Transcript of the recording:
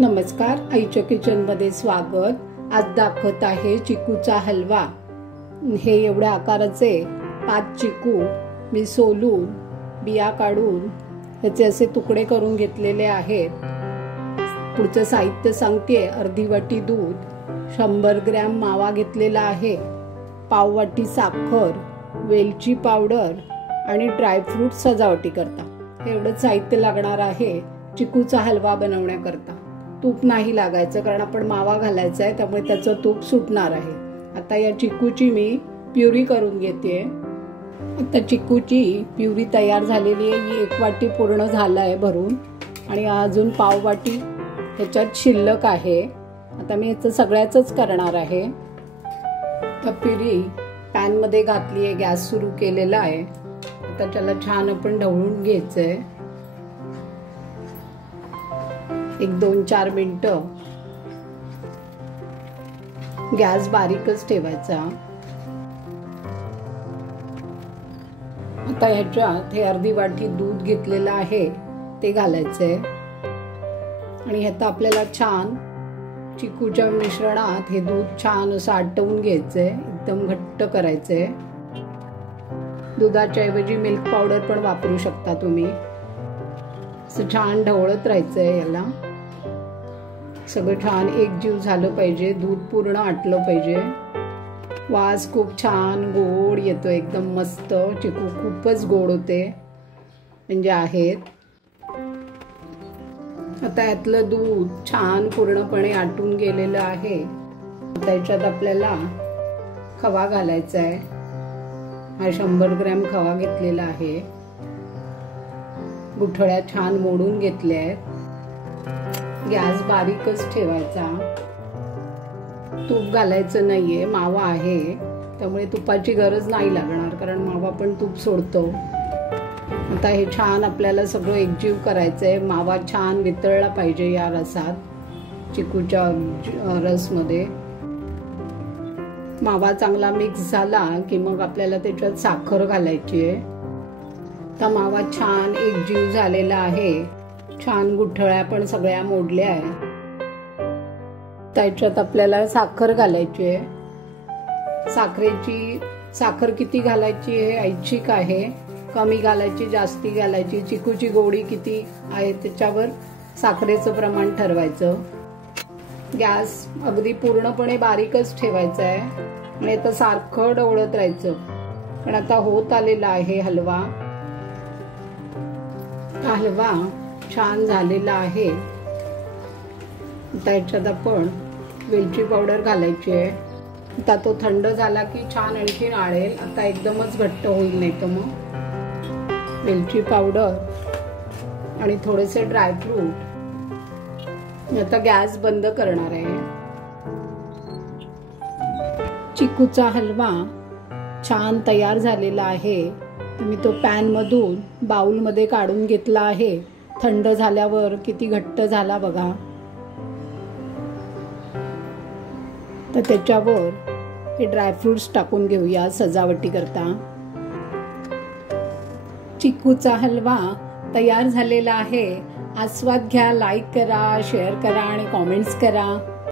नमस्कार, आईच्या किचनमध्ये स्वागत। आज दाखवत आहे चिकूचा हलवा। हे एवढ्या आकाराचे 5 चिकू मी सोलून बिया काढून याचे असे तुकडे करून घेतलेले आहेत। पुढचं साहित्य सांगते। अर्धी वाटी दूध, 100 ग्रॅम मावा घेतलेला आहे, पाव वाटी साखर, वेलची पावडर आणि ड्रायफ्रूट सजावटी करता एवढं साहित्य लागणार आहे चिकूचा हलवा बनवण्याकरता। तूप नाही लागायचं कारण आपण मावा घालायचा आहे, त्यामुळे त्याचं तूप सुटणार आहे। आता या चिकूची मी प्युरी करून घेते। आता चिकूची प्युरी तयार झालेली आहे। 1 वाटी पूर्ण झाला आहे भरून आणि अजून पाव वाटी ह्याच्यात शिल्लक आहे। आता मी याचं सगळ्याच करणार आहे। तर प्युरी पॅन मध्ये घातली आहे, गॅस सुरू केलेला आहे। आता त्याला छान आपण ढवळून घ्यायचंय। 1-2-4 मिनिटं गॅस बारीकच ठेवायचा। आता ह्याच्यात हे अर्धी वाटी दूध घेतलेलं आहे ते घालायचंय आणि ह्यात आपल्याला छान चिकूच्या मिश्रणात हे दूध छान असं आटवून घ्यायचंय, एकदम घट्ट करायचंय। दुधाच्या ऐवजी मिल्क पावडर पण वापरू शकता तुम्ही। असं छान ढवळत राहायचंय। याला सगळं छान एकजीव झालं पाहिजे, दूध पूर्ण आटलं पाहिजे। वास खूप छान गोड येतो, एकदम मस्त। चिकू खूपच गोड होते म्हणजे आहेत। आता यातलं दूध छान पूर्णपणे आटून गेलेलं आहे। आता याच्यात आपल्याला खवा घालायचा आहे। हा 100 ग्रॅम खवा घेतलेला आहे। गुठळ्या छान मोडून घेतल्या आहेत। गॅस बारीकच ठेवायचा। तूप घालायचं नाहीये, मावा आहे त्यामुळे तुपाची गरज नाही लागणार कारण मावा पण तूप सोडतो। आता हे छान आपल्याला सगळं एकजीव करायचंय। मावा छान वितळला पाहिजे या रसात, चिकूच्या रसमध्ये। मावा चांगला मिक्स झाला की मग आपल्याला त्याच्यात साखर घालायची आहे। आता मावा छान एकजीव झालेला आहे। छान गुठळ्या पण सगळ्या मोडल्या आहे। त्याच्यात आपल्याला साखर घालायची आहे। साखर किती घालायची हे ऐच्छिक आहे। कमी घालायची, जास्ती घालायची, चिकूची गोडी किती आहे त्याच्यावर साखरेचं प्रमाण ठरवायचं। गॅस अगदी पूर्णपणे बारीकच ठेवायचा आहे आणि आता सारखं ढवळत राहायचं पण आता होत आलेला आहे हलवा। हलवा छान झालेला आहे। त्याच्यात आपण वेलची पावडर घालायची आहे। आता तो थंड झाला की छान आणखीन आळेल। आता एकदमच घट्ट होईल नाही तर मग वेलची पावडर आणि थोडेसे ड्रायफ्रूट। आता गॅस बंद करणार आहे। चिकूचा हलवा छान तयार झालेला आहे। मी तो पॅन मधून बाउल मध्ये काढून घेतला आहे। थंड झाल्यावर किती घट्ट झाला बघा। तर त्याच्यावर हे ड्रायफ्रुट्स टाकून घेऊया सजावटी करता। चिकूचा हलवा तयार झालेला आहे। आस्वाद घ्या, लाईक करा, शेअर करा आणि कमेंट्स करा।